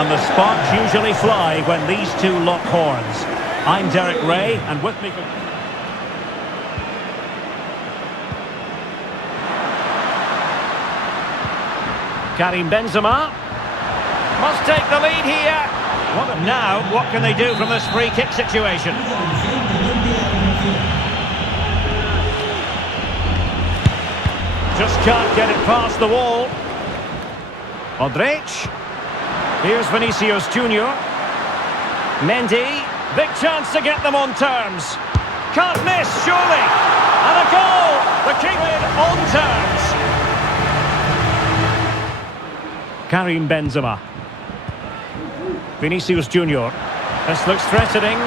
And the sparks usually fly when these two lock horns. I'm Derek Ray, and with me for... Karim Benzema must take the lead here. Now, what can they do from this free kick situation? Just can't get it past the wall. Modric. Here's Vinicius Junior. Mendy. Big chance to get them on terms. Can't miss, surely. And a goal. The keeper on terms. Karim Benzema. Vinicius Junior. This looks threatening.